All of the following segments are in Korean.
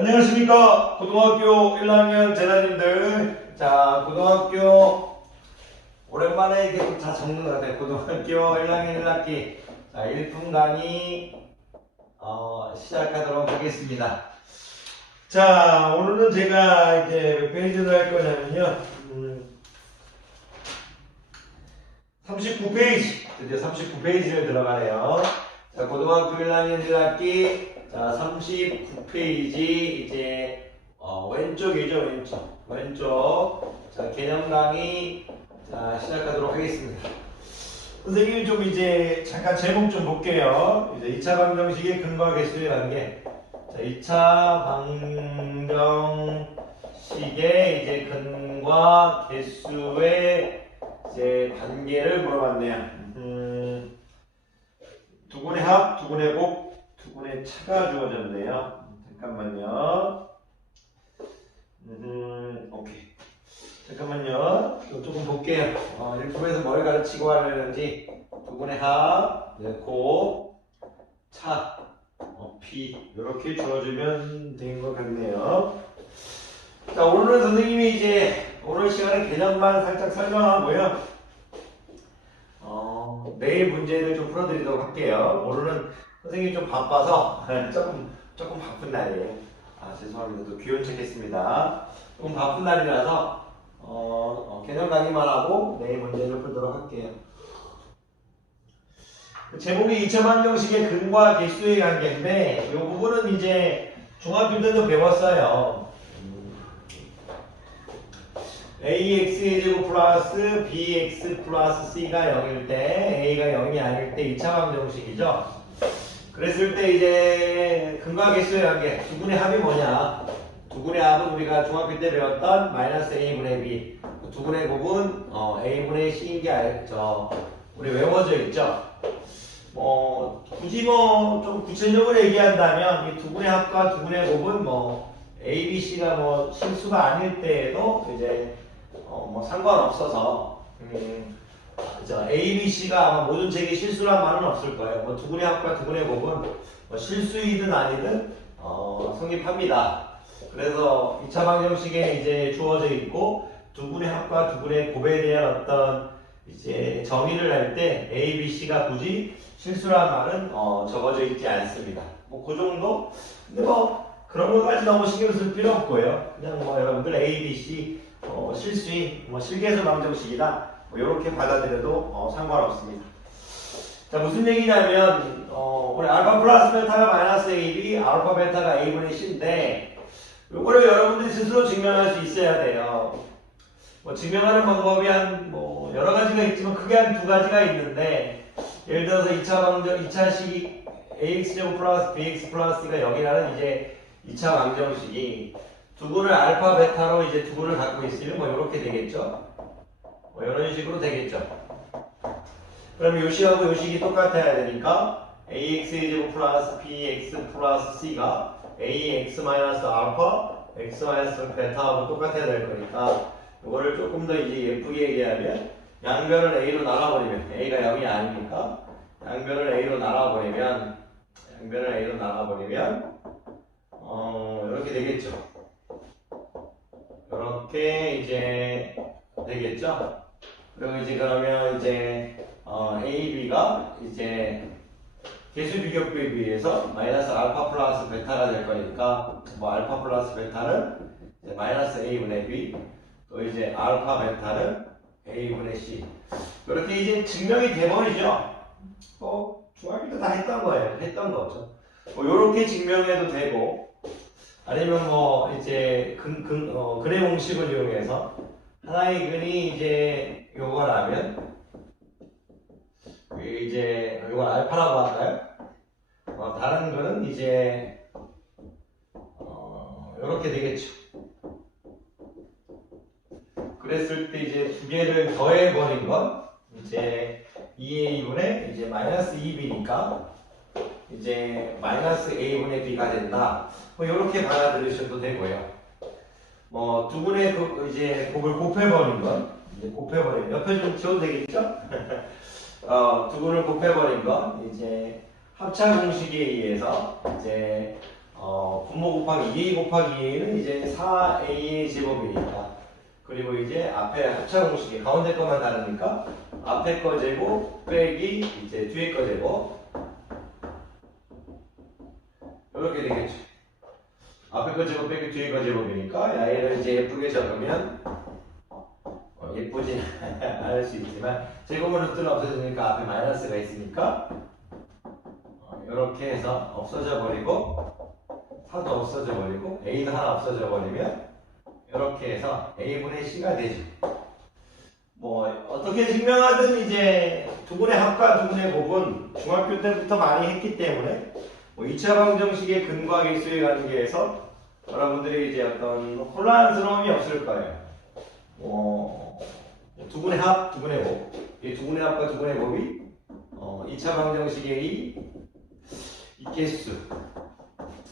안녕하십니까 고등학교 1학년 재단님들. 자, 고등학교 오랜만에 이렇게 또 다 적는 것 같아요. 고등학교 1학년 1학기 자 1분 강의 시작하도록 하겠습니다. 자, 오늘은 제가 이렇게 몇 페이지를 할 거냐면요, 39페이지, 드디어 39페이지를 들어가네요. 자, 고등학교 1학년 1학기 자 39페이지 이제 왼쪽이죠. 왼쪽 자 개념 강의 자 시작하도록 하겠습니다. 선생님이 좀 이제 잠깐 제목 좀 볼게요. 이제 2차 방정식의 근과 개수의 관계. 자, 2차 방정식의 이제 근과 개수의 이제 관계를 물어봤네요. 두분의 합, 두분의 곱, 두분의 차가 주어졌네요. 잠깐만요. 오케이. 잠깐만요. 조금 볼게요. 일품에서 뭘 가르치고 하려는지. 두분의 합, 곱, 차, 피 이렇게 주어주면 된 것 같네요. 자, 오늘은 선생님이 이제 오늘 시간에 개념만 살짝 설명하고요. 내일 문제를 좀 풀어드리도록 할게요. 오늘은 선생님이 좀 바빠서 조금 바쁜 날이에요. 죄송합니다. 또 귀여운 척 했습니다. 조금 바쁜 날이라서 개념 강의만 하고 내일 문제를 풀도록 할게요. 제목이 2차 방정식의 근과 개수의 관계인데 이 부분은 이제 중학교 때도 배웠어요. ax의 제곱 플러스 bx 플러스 c가 0일 때 a가 0이 아닐 때 2차 방정식이죠. 그랬을 때 이제 근과 개수의 관계, 두분의 합이 뭐냐? 두분의 합은 우리가 중학교 때 배웠던 마이너스 a분의 b, 두분의 곱은 a분의 c인 게 알죠. 우리 외워져 있죠. 굳이 좀 구체적으로 얘기한다면 이 두분의 합과 두분의 곱은 a, b, c가 실수가 아닐 때에도 이제 상관없어서 A, B, C가 아마 모든 책에 실수란 말은 없을 거예요. 두분의 합과 두분의 곱은 실수이든 아니든 성립합니다. 그래서 2차 방정식에 이제 주어져 있고 두분의 합과 두분의 곱에 대한 어떤 이제 정의를 할 때 A, B, C가 굳이 실수란 말은 적어져 있지 않습니다. 그 정도? 근데 그런 것까지 너무 신경 쓸 필요 없고요. 그냥 여러분들 A, B, C 실수인 실계수 방정식이다 이렇게 받아들여도 상관없습니다. 자, 무슨 얘기냐면 우리 알파 플러스 베타가 마이너스 AB, 알파 베타가 A분의 C인데 요거를 여러분들이 스스로 증명할 수 있어야 돼요. 증명하는 방법이 여러 가지가 있지만 크게 한 두 가지가 있는데, 예를 들어서 2차식 AX제곱 플러스 BX 플러스 C가 0이라는 이제 2차 방정식이 두분을 알파 베타로 이제 두분을 갖고 있으면 이렇게 되겠죠. 이런 식으로 되겠죠. 그럼 요 식하고 요 식이 똑같아야 되니까 AX의 제곱 플러스 BX 플러스 C가 AX 마이너스 알파 X 마이너스 베타하고 똑같아야 될 거니까 이거를 조금 더 이제 예쁘게 얘기하면 양변을 A로 나눠버리면 A가 0이 아니니까 양변을 A로 나눠버리면 이렇게 되겠죠. 이렇게 이제 되겠죠. 그리고 이제 그러면 이제 A, B가 이제 개수 비교표에 비해서 마이너스 알파 플러스 베타가 될 거니까 알파 플러스 베타는 이제 마이너스 A분의 B, 또 이제 알파 베타는 A분의 C. 이렇게 이제 증명이 돼버리죠. 중학교 때 다 했던 거죠. 이렇게 증명해도 되고. 아니면 이제 근의 공식을 이용해서 하나의 근이 이제 요거라면 이제 요거 알파라고 할까요? 다른 근은 이제 요렇게 되겠죠. 그랬을 때 이제 두 개를 더해 버린 건 이제 2a분의 이제 마이너스 2b니까 이제 마이너스 a분의 b가 된다. 이렇게 받아들이셔도 되고요. 두 분의 이제 곱을 곱해버린 건 이제 곱해버린 옆에 좀 지워도 되겠죠? 두 분을 곱해버린 건 이제 합차 공식에 의해서 이제 분모 곱하기 2a 곱하기 2a는 이제 4a의 제곱이니까. 그리고 이제 앞에 합차 공식이 가운데 거만 다르니까 앞에 거 제곱 빼기 이제 뒤에 거 제곱. 이렇게 되겠죠. 앞에 거 제곱 빼기 뒤에 거 제곱이니까 얘를 이제 예쁘게 적으면 예쁘진 않을 수 있지만 제곱은 루트는 없어지니까 앞에 마이너스가 있으니까 이렇게 해서 없어져 버리고 4도 없어져 버리고 a도 하나 없어져 버리면 이렇게 해서 a분의 c가 되죠. 뭐 어떻게 증명하든 이제 두분의 합과 두분의 곱은 중학교 때부터 많이 했기 때문에 뭐 2차 방정식의 근과 계수의 관계에서 여러분들이 이제 어떤 혼란스러움이 없을 거예요. 두분의 합, 두분의 곱. 이 두분의 합과 두분의 곱이 2차 방정식의 이 개수.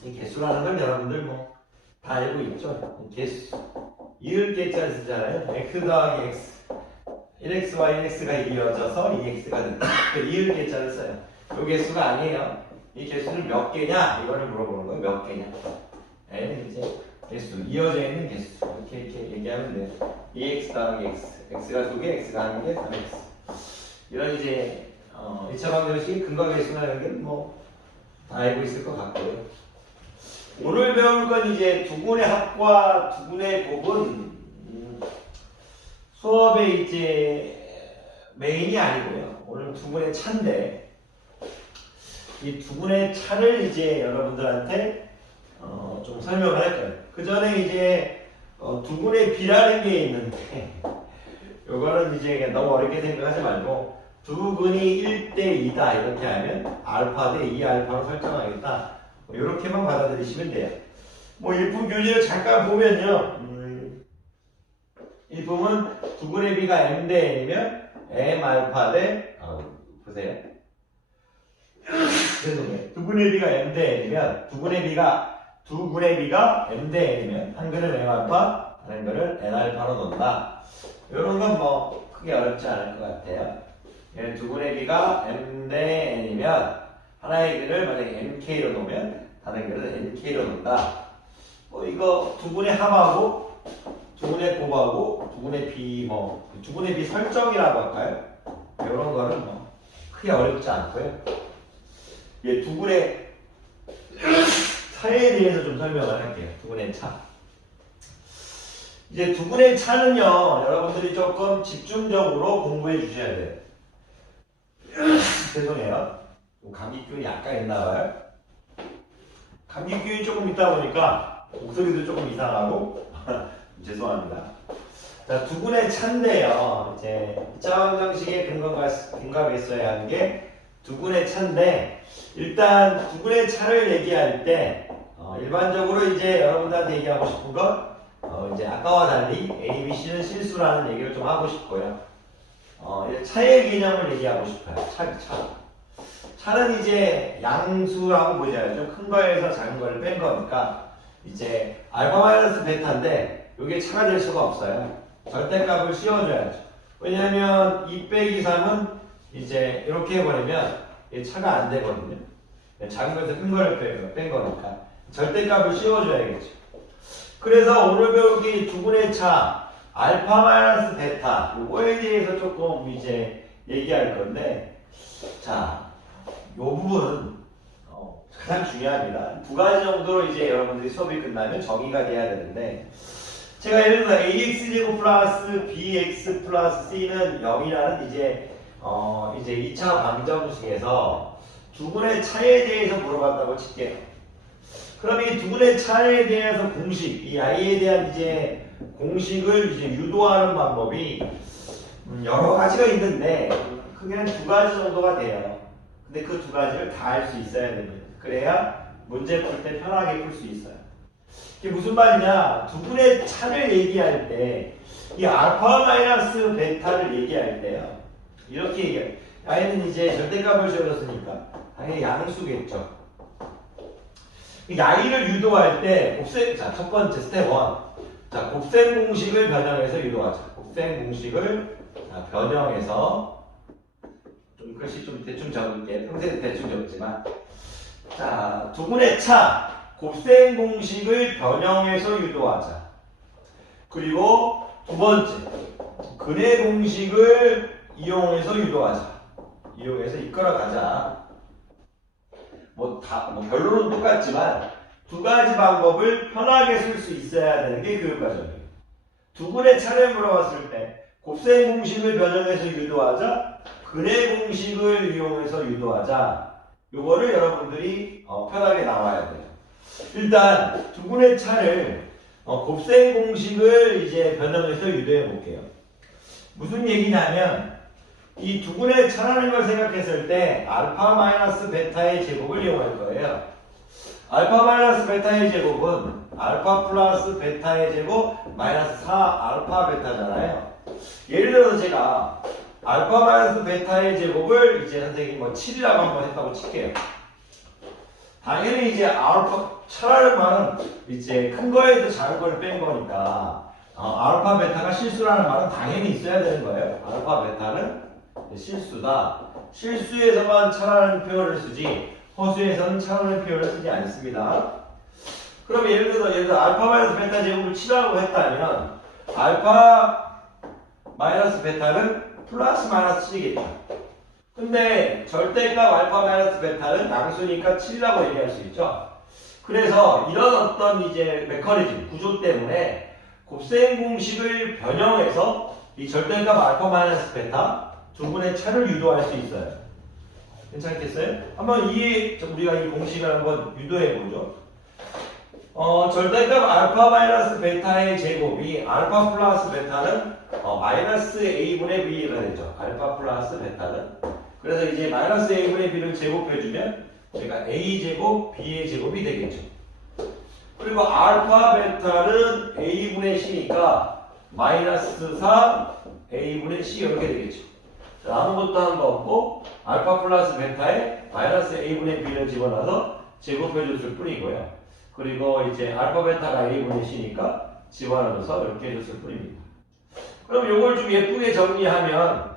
이 개수라는 걸 여러분들 뭐 다 알고 있죠. 개수. 이을 개자를 쓰잖아요. x 더하기 x. 1x와 1x가 이어져서 2x가 된다. 이을 개자를 써요. 이 개수가 아니에요. 이 개수는 몇 개냐? 이거를 물어보는 거예요. 몇 개냐? 얘는 이제 개수, 이어져 있는 개수. 이렇게 얘기하면 돼요. 2x 더하기 x. x가 2개, x가 1개, 3x. 이런 이제 2차 방정식의 근과 개수나 이런 게 뭐 다 알고 있을 것 같고요. 오늘 배울 건 이제 두분의 합과 두분의 곱은 수업의 이제 메인이 아니고요. 오늘 두분의 차인데 이 두분의 차를 이제 여러분들한테 좀 설명을 할 거예요. 그 전에 이제 두분의 비라는 게 있는데 요거는 이제 너무 어렵게 생각하지 말고 두근이 1대 2다 이렇게 하면 알파 대 2알파로 설정하겠다. 이렇게만 받아들이시면 돼요. 뭐 일품 교재를 잠깐 보면요. 일품은 두분의 비가 m 대 n이면 m 알파 대 보세요. 죄송해요. 두분의 비가 m 대 n이면 두분의 비가 m 대 n이면 한글은 m 알파, 다른 글은 n 알파로 놓는다. 이런 건 뭐 크게 어렵지 않을 것 같아요. 두분의 비가 m 대 n이면 하나의 글을 만약에 mk로 놓으면 다른 글은 nk로 놓는다. 뭐 이거 두분의 합하고 두분의 곱하고 두분의 비 두분의 비 설정이라고 할까요? 이런 거는 뭐 크게 어렵지 않고요. 예, 두분의 차에 대해서 좀 설명을 할게요. 두분의 차. 이제 두분의 차는요, 여러분들이 조금 집중적으로 공부해 주셔야 돼요. 죄송해요. 감기균이 약간 있나봐요. 감기균이 조금 있다 보니까 목소리도 조금 이상하고 죄송합니다. 자, 두분의 차인데요. 이제 2차 방정식의 근과 계수해야 하는 게 두분의 차인데 일단 두분의 차를 얘기할 때 일반적으로 이제 여러분들한테 얘기하고 싶은 건 이제 아까와 달리 A, B, C는 실수라는 얘기를 좀 하고 싶고요. 차의 개념을 얘기하고 싶어요. 차는 이제 양수라고 보자요. 좀 큰 거에서 작은 거를 뺀 거니까 이제 알파 마이너스 베타인데 이게 차가 될 수가 없어요. 절대값을 씌워줘야죠. 왜냐하면 2 빼기 3은 이제 이렇게 해버리면 차가 안 되거든요. 작은 거에서 큰 거를 뺀 거니까 절대값을 씌워줘야겠죠. 그래서 오늘 배울 게 두분의 차 알파 마이너스 베타 요거에 대해서 조금 이제 얘기할 건데 자, 요 부분은 가장 중요합니다. 두 가지 정도로 이제 여러분들이 수업이 끝나면 정의가 돼야 되는데 제가 예를 들어 ax제곱 플러스 bx 플러스 c는 0이라는 이제 2차 방정식에서 두분의 차에 대해서 물어봤다고 칠게요. 그럼 이 두분의 차에 대해서 공식, 이 i에 대한 이제 공식을 이제 유도하는 방법이 여러 가지가 있는데 크게는 두 가지 정도가 돼요. 근데 그 두 가지를 다 알 수 있어야 됩니다. 그래야 문제 풀 때 편하게 풀 수 있어요. 이게 무슨 말이냐? 두분의 차를 얘기할 때 이 알파 마이너스 베타를 얘기할 때요. 이렇게 얘기해요. i는 이제 절대값을 지어줬으니까 당연히 양수겠죠. 이 i를 유도할 때 자, 첫 번째 스텝 1. 자, 곱셈 공식을 변형해서 유도하자. 곱셈 공식을 변형해서 좀 글씨 좀 대충 적을게. 평소에도 대충 적지만 자, 두분의 차 곱셈 공식을 변형해서 유도하자. 그리고 두 번째, 근해 공식을 이용해서 유도하자. 이용해서 이끌어가자. 뭐 결론은 똑같지만 두 가지 방법을 편하게 쓸 수 있어야 되는 게 교육과정이에요. 두 분의 차례를 물어봤을 때 곱셈 공식을 변형해서 유도하자, 근해 공식을 이용해서 유도하자. 요거를 여러분들이 편하게 나와야 돼요. 일단 두 분의 차를 곱셈 공식을 이제 변형해서 유도해 볼게요. 무슨 얘기냐면 이 두 분의 차라는 걸 생각했을 때 알파 마이너스 베타의 제곱을 이용할 거예요. 알파 마이너스 베타의 제곱은 알파 플러스 베타의 제곱 마이너스 4 알파 베타잖아요. 예를 들어서 제가 알파 마이너스 베타의 제곱을 이제 선생님이 뭐 7이라고 한번 했다고 칠게요. 당연히 이제 알파 차라는 말은 이제 큰 거에서 작은 걸 뺀 거니까 알파 베타가 실수라는 말은 당연히 있어야 되는 거예요. 알파 베타는 실수다. 실수에서만 차라는 표현을 쓰지 허수에서는 차라는 표현을 쓰지 않습니다. 그럼 예를 들어 알파 마이너스 베타 제곱을 7이라고 했다면 알파 마이너스 베타는 플러스 마이너스 7이겠죠. 근데 절대값 알파 마이너스 베타는 양수니까 7이라고 얘기할 수 있죠. 그래서 이런 어떤 이제 메커니즘, 구조 때문에 곱셈 공식을 변형해서 이 절대값 알파 마이너스 베타 두 분의 차를 유도할 수 있어요. 괜찮겠어요? 한번 우리가 이 공식을 한번 유도해 보죠. 절대값 알파 마이너스 베타의 제곱이 알파 플러스 베타는 마이너스 a분의 b가 되죠. 알파 플러스 베타는. 그래서 이제 마이너스 a분의 b를 제곱해주면 우리가 a제곱 b의 제곱이 되겠죠. 그리고 알파 베타는 a분의 c니까 마이너스 4 a분의 c 이렇게 되겠죠. 자, 아무것도 한 거 없고 알파 플러스 베타에 마이너스 a분의 b를 집어넣어서 제곱해줬을 뿐이고요. 그리고 이제 알파 베타가 a분의 c니까 집어넣어서 이렇게 해줬을 뿐입니다. 그럼 요걸 좀 예쁘게 정리하면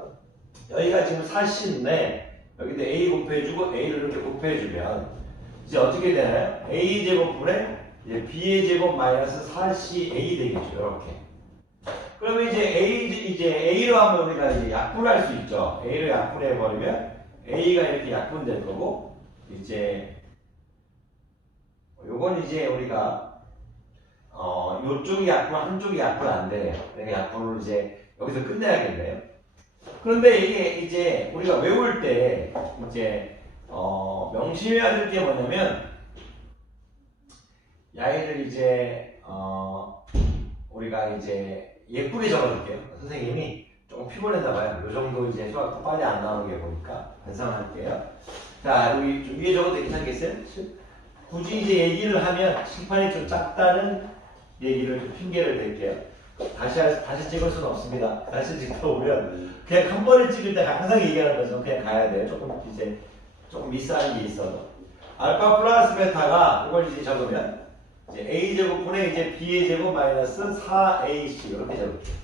여기가 지금 4c인데 여기도 a 곱해주고 a를 이렇게 곱해주면 이제 어떻게 되나요? a제곱분의 b의 제곱 마이너스 4ca 되겠죠. 이렇게. 그러면 이제 A로 하면 우리가 이제 약분할 수 있죠. A를 약분해 버리면 A가 이렇게 약분될 거고, 이제 요건 이제 우리가 요쪽이 약분, 한쪽이 약분 안 돼요. 그러니까 약분을 이제 여기서 끝내야겠네요. 그런데 이게 이제 우리가 외울 때 이제 명심해야 될 게 뭐냐면 야이를 이제 우리가 이제 예쁘게 적어줄게요. 선생님이 조금 피곤했나봐요. 요 정도 이제 수학 빨리 안 나오는 게 보니까 반성할게요. 자, 여기 좀 위에 적어도 괜찮겠어요? 굳이 이제 얘기를 하면 칠판이 좀 작다는 얘기를 좀 핑계를 댈게요. 다시 찍을 수는 없습니다. 다시 찍다 오면 그냥 한 번에 찍을 때 항상 얘기하는 거죠. 그냥 가야 돼요. 조금 미스한 게 있어도. 알파 플러스 베타가 이걸 이제 적으면 이제 a제곱분의 이제 b의 제곱 마이너스 4ac 이렇게 적을게요.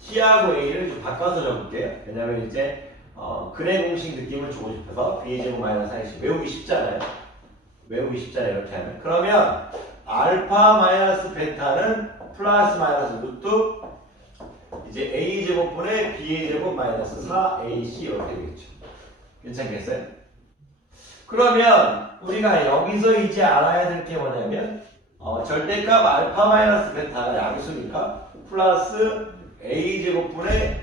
c하고 a를 좀 바꿔서 적을게요. 왜냐면 이제 근해 공식 느낌을 주고 싶어서 b의 제곱 마이너스 4ac 외우기 쉽잖아요. 이렇게 하면. 그러면 알파 마이너스 베타는 플러스 마이너스 루트 이제 a제곱분의 b의 제곱 마이너스 4ac 이렇게 되겠죠. 괜찮겠어요? 그러면 우리가 여기서 이제 알아야 될 게 뭐냐면 절대값 알파 마이너스 베타가 양수니까 플러스 a제곱분의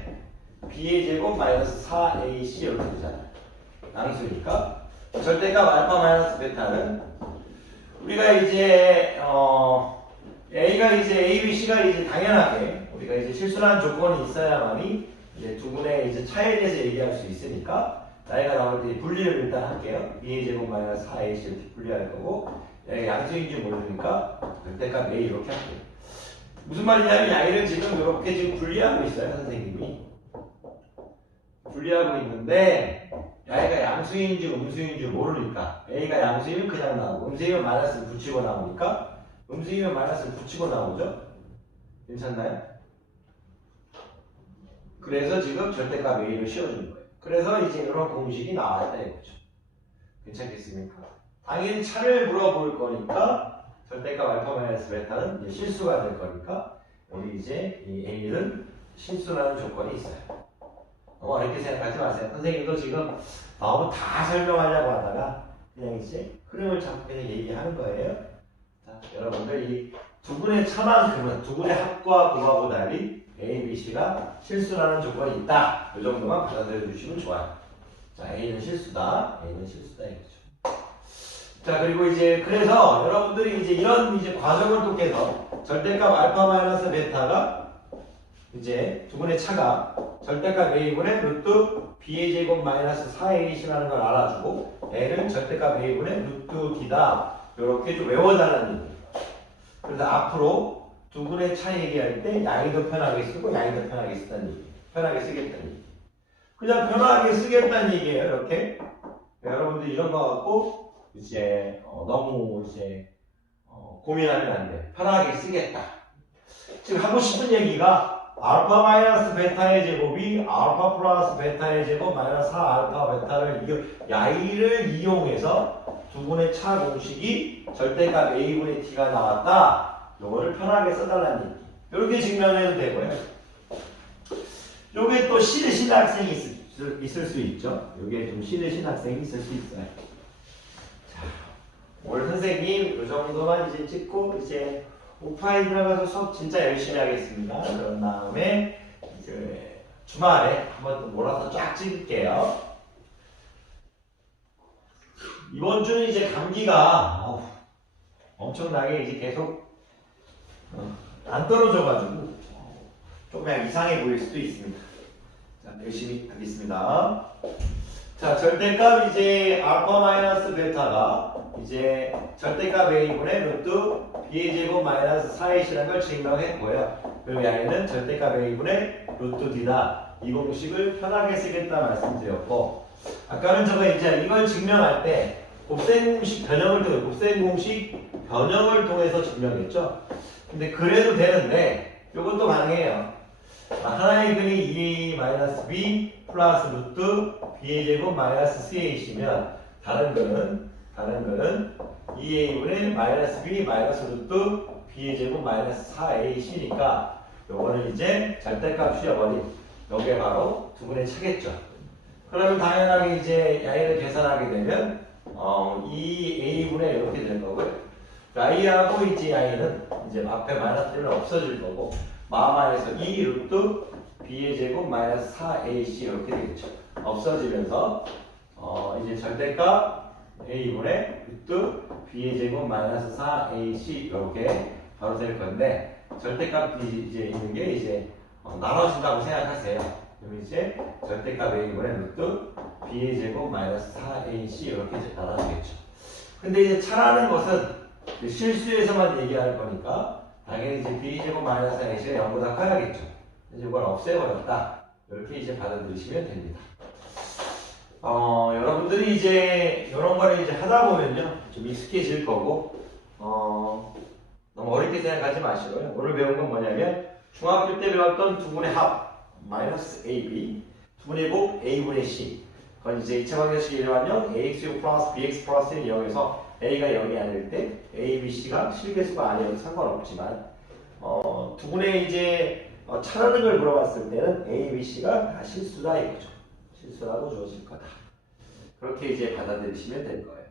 b의 제곱 마이너스 4ac 이렇게 되잖아요. 양수니까 절대값 알파 마이너스 베타는 우리가 이제 a가 이제 a, b, c가 이제 당연하게 우리가 이제 실수라는 조건이 있어야만이 이제 두 분의 이제 차이에 대해서 얘기할 수 있으니까 나이가 나올 때 분리를 일단 할게요. b의 제곱 마이너스 4ac 이렇게 분리할 거고 양수인지 모르니까 절대값 a 이렇게 할게요. 무슨 말이냐면 a를 지금 이렇게 지금 분리하고 있어요. 선생님이 분리하고 있는데 a가 양수인지 음수인지 모르니까 a가 양수이면 그냥 나오고 음수이면 마이너스를 붙이고 나오니까 음수이면 마이너스를 붙이고 나오죠. 괜찮나요? 그래서 지금 절대값 a를 씌워주는 거예요. 그래서 이제 이런 공식이 나왔다 이거죠. 괜찮겠습니까? 당연히 차를 물어볼 거니까 절대값 알파 마이너스 베타는 이제 실수가 될 거니까 우리 이제 이 A는 실수라는 조건이 있어요. 이렇게 생각하지 마세요. 선생님도 지금 너무 다 설명하려고 하다가 그냥 이제 흐름을 잡고 그냥 얘기하는 거예요. 자, 여러분들 이 두 분의 차만큼은 두 분의 합과 구하고 달리 A, B, C가 실수라는 조건이 있다. 이 정도만 받아들여 주시면 좋아요. 자, A는 실수다. A는 실수다 이거죠. 자, 그리고 이제 그래서 여러분들이 이제 이런 이제 과정을 통해서 절대값 알파 마이너스 베타가 이제 두 분의 차가 절대값 A분의 루트 B의 제곱 마이너스 4A라는 걸 알아주고 A는 절대값 A분의 루트 D다. 이렇게 좀 외워달라는 얘기예요. 그래서 앞으로 두 분의 차 얘기할 때 양이도 편하게 쓰고 양이도 편하게 쓰다는 얘기예요. 편하게 쓰겠다는 얘기. 그냥 편하게 쓰겠다는 얘기예요. 이렇게. 여러분들 이런 거 갖고 이제 너무 이제 고민하면 안 돼. 편하게 쓰겠다. 지금 하고 싶은 얘기가 알파 마이너스 베타의 제곱이 알파 플러스 베타의 제곱 마이너스 4 알파 베타를 야이를 이용해서 두 분의 차 공식이 절대값 A분의 T가 나왔다. 요거를 편하게 써달라는 얘기. 이렇게 증명해도 되고요. 요게 또 싫으신 학생이 있을 수 있죠. 요게 좀 싫으신 학생이 있을 수 있어요. 자, 오늘 선생님 요 정도만 이제 찍고 이제 오프라인 들어가서 수업 진짜 열심히 하겠습니다. 그런 다음에 이제 주말에 한번 또 몰아서 쫙 찍을게요. 이번 주는 이제 감기가 엄청나게 이제 계속 안 떨어져가지고 조금 이상해 보일 수도 있습니다. 자, 열심히 하겠습니다. 자, 절대값 이제 알파 마이너스 베타가 이제 절대값 A분의 루트 B의 제곱 마이너스 4A라는 걸 증명했고요. 그리고 양에는 절대값 A분의 루트 D다. 이 공식을 편하게 쓰겠다 말씀드렸고, 아까는 저거 이제 이걸 증명할 때 곱셈 공식 변형을 통해서 증명했죠. 근데 그래도 되는데 이것도 가능해요. 하나의 근이 2a-b 플러스 루트 b의 제곱 마이너스 3ac면 다른 거는 2a분의 마이너스 b 마이너스 루트 b의 제곱 마이너스 4ac니까 요거는 이제 절대값 추려버린 요게 바로 두 분의 차겠죠. 그러면 당연하게 이제 양의를 계산하게 되면 2a분의 이렇게 될 거고요. i하고 이제 i는 이제 앞에 마이너스는 없어질 거고 마마에서 2 루트 b의 제곱 마이너스 4ac 이렇게 되겠죠. 없어지면서 이제 절대값 a분의 루트 b의 제곱 마이너스 4ac 이렇게 바로 될 건데 절대값이 이제 있는 게 이제 나눠진다고 생각하세요. 그럼 이제 절대값 a분의 루트 b의 제곱 마이너스 4ac 이렇게 이제 나눠지겠죠. 근데 이제 차라는 것은 실수에서만 얘기할 거니까 당연히 이제 b의 제곱 마이너스 4ac가 0보다 커야겠죠. 이제 이걸 없애버렸다. 이렇게 이제 받아들이시면 됩니다. 여러분들이 이제 이런 거를 이제 하다 보면요 좀 익숙해질 거고 너무 어렵게 생각하지 마시고요. 오늘 배운 건 뭐냐면 중학교 때 배웠던 두 분의 합 마이너스 AB 두 분의 곱 A분의 C 그건 이제 2차 방정식 1반영 AX 플러스 BX 플러스를 이용해서 A가 0이 아닐 때 A, B, C가 실계수가 아니어도 상관없지만 두 분의 이제 차라는 걸 물어봤을 때는 A, B, C가 다 실수다 이거죠. 실수라고 주어질 거다. 그렇게 이제 받아들이시면 될 거예요.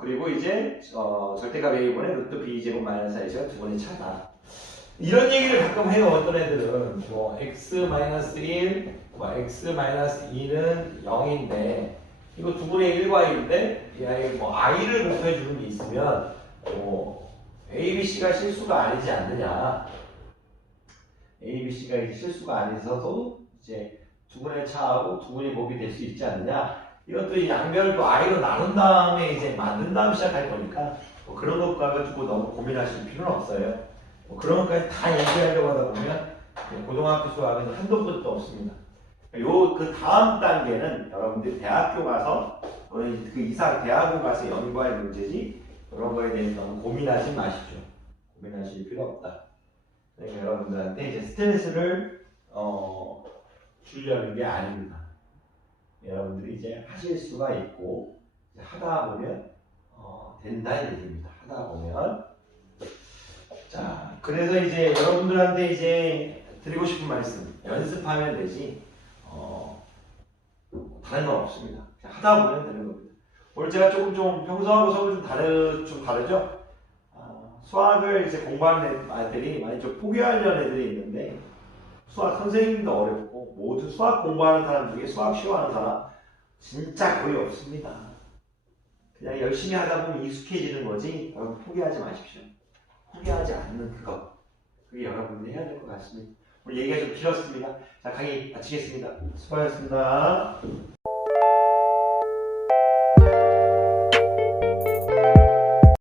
그리고 이제 절대값 A분의 루트 B 제곱 마이너스 A가 두 분의 차다. 이런 얘기를 가끔 해요. 어떤 애들은 뭐 x-1, 뭐 x-2는 0인데 이거 두 분의 1과 1인데 뭐 i를 곱해 주는 게 있으면 뭐 A, B, C가 실수가 아니지 않느냐. A, B, C가 실수가 아니어서도 이제 두 분의 차하고 두 분의 곱이 될 수 있지 않느냐. 이것도 이 양변을 또 i로 나눈 다음에 이제 만든 다음에 시작할 거니까 뭐 그런 것 가지고 너무 고민하실 필요는 없어요. 뭐 그런 것까지 다 얘기하려고 하다 보면 고등학교 수학은 한도 끝도 없습니다. 그 다음 단계는 여러분들이 대학교 가서 또는 그 이상 대학원 가서 연구할 문제지 그런 거에 대해서 너무 고민하지 마시죠. 고민하실 필요 없다. 그러니까 여러분들한테 이제 스트레스를 주려는 게 아닙니다. 여러분들이 이제 하실 수가 있고 하다 보면 된다 이 얘기입니다. 하다 보면. 자, 그래서 이제 여러분들한테 이제 드리고 싶은 말씀, 연습하면 되지, 다른 건 없습니다. 그냥 하다 보면 되는 겁니다. 오늘 제가 조금 평소하고 수업을 좀 다르죠? 수학을 이제 공부하는 애들이 많이 좀 포기하려는 애들이 있는데, 수학 선생님도 어렵고, 모든 수학 공부하는 사람 중에 수학 쉬워하는 사람, 진짜 거의 없습니다. 그냥 열심히 하다 보면 익숙해지는 거지, 여러분 포기하지 마십시오. 포기하지 않는 그거. 그게 여러분들이 해야 될 것 같습니다. 오늘 얘기가 좀 길었습니다. 자, 강의 마치겠습니다. 수고하셨습니다.